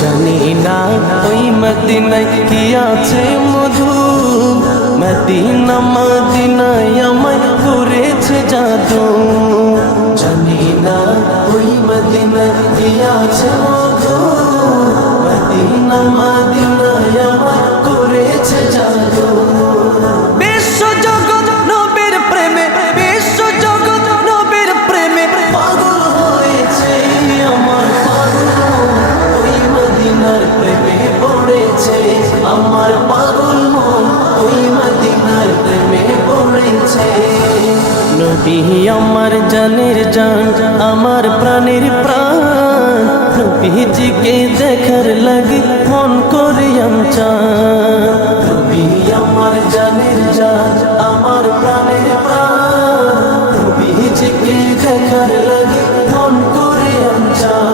জানি না ওই মদিনায় কি আছে মধু? মদিনা, মদিনায় আমায় করেছে জাদু। জানি না, ওই মদিনায় কি আছে মধু? মদিনা, মদিনায় পড়েছে নবী আমার জানের জান আমার প্রাণের প্রাণ। নবীজিকে দেখার লাগে মন করে চান। নবী আমার জানের জান আমার প্রাণের প্রাণ। নবীজিকে দেখার লাগে মন করে চান।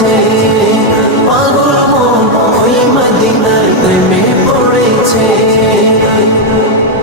আমার